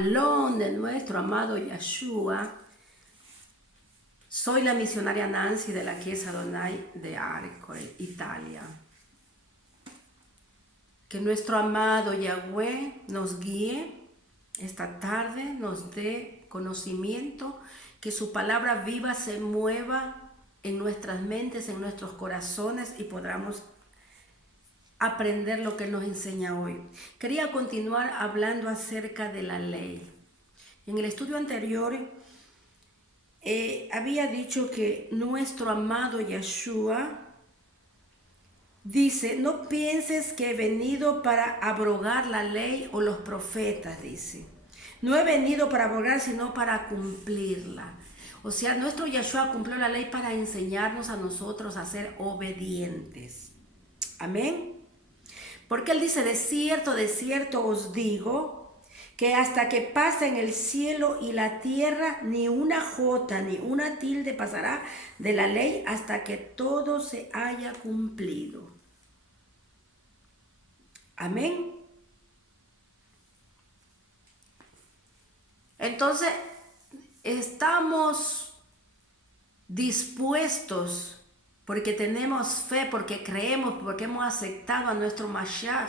Shalom de nuestro amado Yeshua. Soy la misionaria Nancy de la Chiesa Adonai de Arcore, Italia. Que nuestro amado Yahweh nos guíe esta tarde, nos dé conocimiento, que su palabra viva se mueva en nuestras mentes, en nuestros corazones y podamos aprender lo que nos enseña hoy. Quería continuar hablando acerca de la ley. En el estudio anterior había dicho que nuestro amado Yeshua dice: no pienses que he venido para abrogar la ley o los profetas, dice. No he venido para abrogar, sino para cumplirla. O sea, nuestro Yeshua cumplió la ley para enseñarnos a nosotros a ser obedientes. Amén. Porque Él dice: de cierto os digo, que hasta que pasen el cielo y la tierra, ni una jota ni una tilde pasará de la ley hasta que todo se haya cumplido. Amén. Entonces, estamos dispuestos, porque tenemos fe, porque creemos, porque hemos aceptado a nuestro Mashiach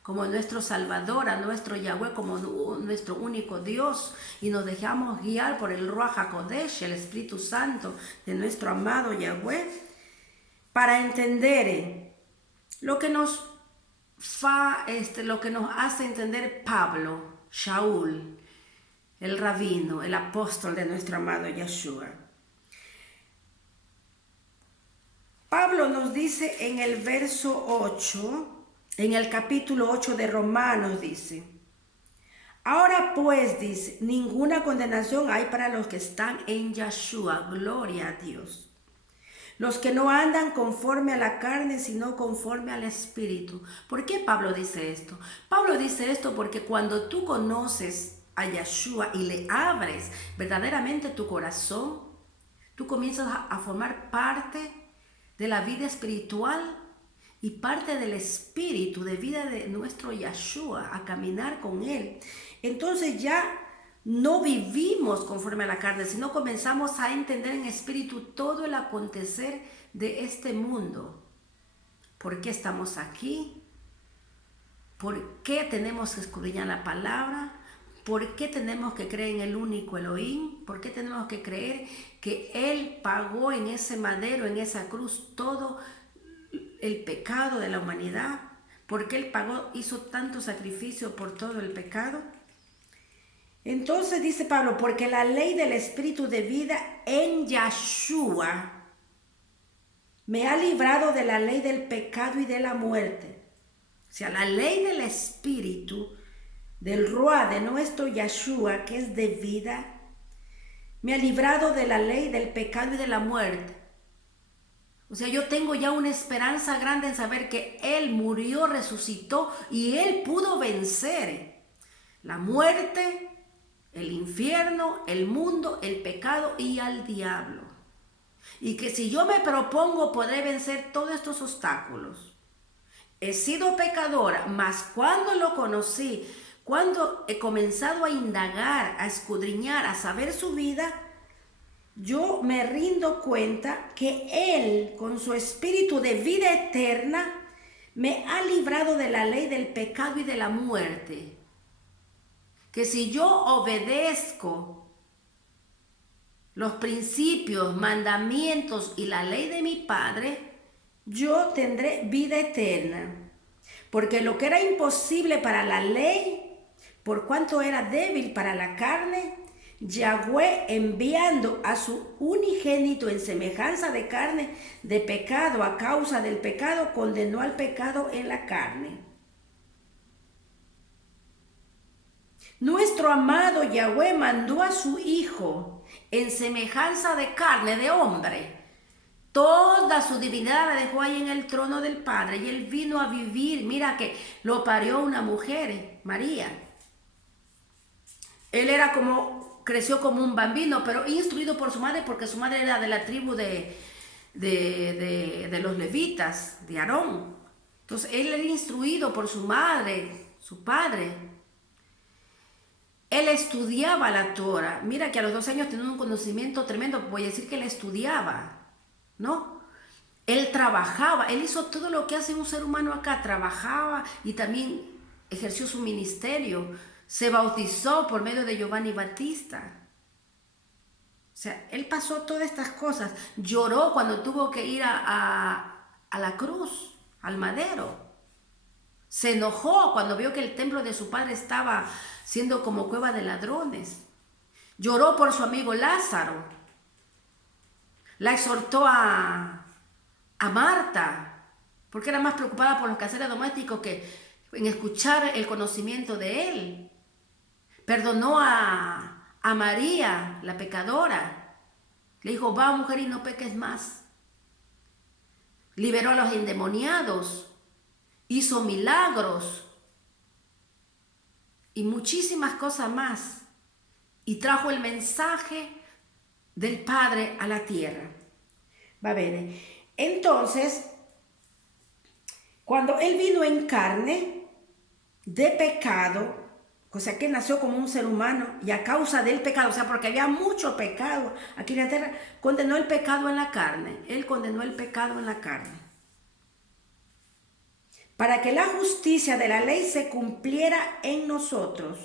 como nuestro Salvador, a nuestro Yahweh como nuestro único Dios, y nos dejamos guiar por el Ruach HaKodesh, el Espíritu Santo de nuestro amado Yahweh, para entender lo que nos hace entender Pablo, Shaul, el rabino, el apóstol de nuestro amado Yeshua. Pablo nos dice en el verso 8, en el capítulo 8 de Romanos, dice: ahora pues, dice, ninguna condenación hay para los que están en Yeshua, gloria a Dios. Los que no andan conforme a la carne, sino conforme al Espíritu. ¿Por qué Pablo dice esto? Pablo dice esto porque cuando tú conoces a Yeshua y le abres verdaderamente tu corazón, tú comienzas a formar parte de la vida espiritual y parte del espíritu de vida de nuestro Yeshua, a caminar con Él. Entonces ya no vivimos conforme a la carne, sino comenzamos a entender en espíritu todo el acontecer de este mundo. ¿Por qué estamos aquí? ¿Por qué tenemos que escudriñar la palabra? ¿Por qué tenemos que creer en el único Elohim? ¿Por qué tenemos que creer que Él pagó en ese madero, en esa cruz, todo el pecado de la humanidad? ¿Por qué Él pagó, hizo tanto sacrificio por todo el pecado? Entonces dice Pablo: porque la ley del Espíritu de vida en Yeshua me ha librado de la ley del pecado y de la muerte. O sea, la ley del Espíritu, del Ruah de nuestro Yeshua, que es de vida, me ha librado de la ley del pecado y de la muerte. O sea, yo tengo ya una esperanza grande en saber que Él murió, resucitó y Él pudo vencer la muerte, el infierno, el mundo, el pecado y al diablo. Y que si yo me propongo, podré vencer todos estos obstáculos. He sido pecadora, mas cuando lo conocí, cuando he comenzado a indagar, a escudriñar, a saber su vida, yo me rindo cuenta que Él, con su espíritu de vida eterna, me ha librado de la ley del pecado y de la muerte. Que si yo obedezco los principios, mandamientos y la ley de mi Padre, yo tendré vida eterna. Porque lo que era imposible para la ley, por cuanto era débil para la carne, Yahweh, enviando a su unigénito en semejanza de carne de pecado a causa del pecado, condenó al pecado en la carne. Nuestro amado Yahweh mandó a su Hijo en semejanza de carne de hombre. Toda su divinidad la dejó ahí en el trono del Padre y Él vino a vivir. Mira que lo parió una mujer, María. Él creció como un bambino, pero instruido por su madre, porque su madre era de la tribu de los levitas, de Aarón. Entonces él era instruido por su madre, su padre. Él estudiaba la Torah. Mira que a los 12 años tenía un conocimiento tremendo. Voy a decir que él estudiaba, ¿no? Él trabajaba, él hizo todo lo que hace un ser humano acá. Trabajaba y también ejerció su ministerio. Se bautizó por medio de Giovanni Battista. O sea, él pasó todas estas cosas. Lloró cuando tuvo que ir a la cruz, al madero. Se enojó cuando vio que el templo de su padre estaba siendo como cueva de ladrones. Lloró por su amigo Lázaro. La exhortó a Marta, porque era más preocupada por los quehaceres domésticos que en escuchar el conocimiento de él. Perdonó a María, la pecadora. Le dijo, va mujer y no peques más. Liberó a los endemoniados. Hizo milagros. Y muchísimas cosas más. Y trajo el mensaje del Padre a la tierra. Va bene. Entonces, cuando Él vino en carne de pecado, o sea que nació como un ser humano y a causa del pecado, o sea, porque había mucho pecado aquí en la tierra, condenó el pecado en la carne. Él condenó el pecado en la carne. Para que la justicia de la ley se cumpliera en nosotros,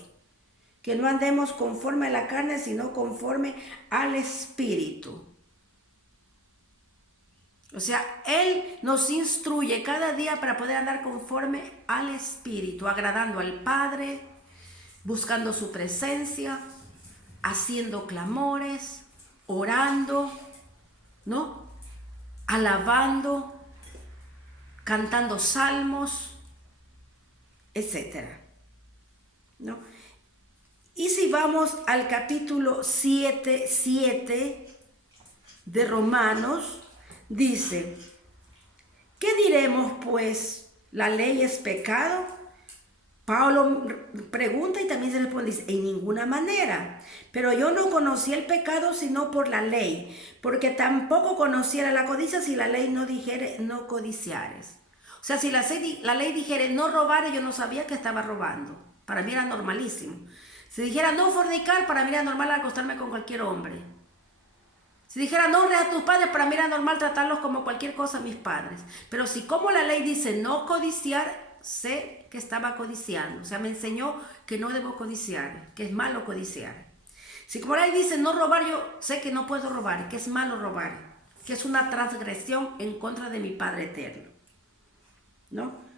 que no andemos conforme a la carne, sino conforme al Espíritu. O sea, Él nos instruye cada día para poder andar conforme al Espíritu, agradando al Padre, buscando su presencia, haciendo clamores, orando, ¿no? Alabando, cantando salmos, etcétera, ¿no? Y si vamos al capítulo 7 de Romanos, dice, ¿qué diremos pues? ¿La ley es pecado? Pablo pregunta y también se responde, dice, en ninguna manera. Pero yo no conocí el pecado sino por la ley, porque tampoco conociera la codicia si la ley no dijere, no codiciares. O sea, si la ley dijere, no robar, yo no sabía que estaba robando. Para mí era normalísimo. Si dijera, no fornicar, para mí era normal acostarme con cualquier hombre. Si dijera, no honres a tus padres, para mí era normal tratarlos como cualquier cosa a mis padres. Pero si como la ley dice no codiciar, sé que estaba codiciando. O sea, me enseñó que no debo codiciar, que es malo codiciar. Si como la ley dice no robar, yo sé que no puedo robar, que es malo robar, que es una transgresión en contra de mi Padre eterno, ¿no?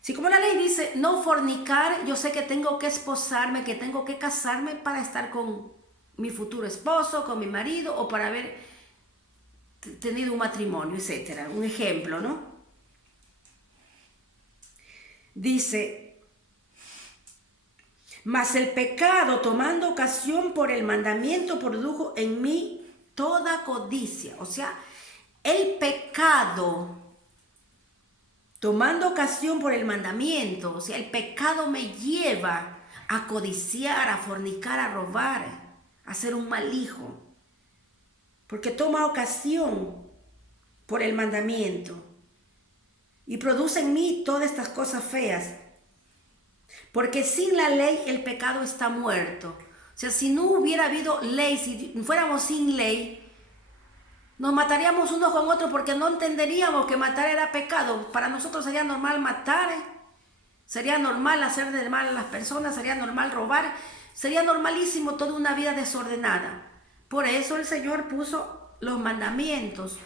Si como la ley dice no fornicar, yo sé que tengo que esposarme, que tengo que casarme para estar con mi futuro esposo, con mi marido, o para haber tenido un matrimonio, etcétera. Un ejemplo, ¿no? Dice, mas el pecado, tomando ocasión por el mandamiento, produjo en mí toda codicia. O sea, el pecado, tomando ocasión por el mandamiento, o sea, el pecado me lleva a codiciar, a fornicar, a robar, a ser un mal hijo, porque toma ocasión por el mandamiento y produce en mí todas estas cosas feas, porque sin la ley el pecado está muerto. O sea, si no hubiera habido ley, si fuéramos sin ley, nos mataríamos unos con otros porque no entenderíamos que matar era pecado. Para nosotros sería normal matar, sería normal hacer del mal a las personas, sería normal robar, sería normalísimo toda una vida desordenada. Por eso el Señor puso los mandamientos,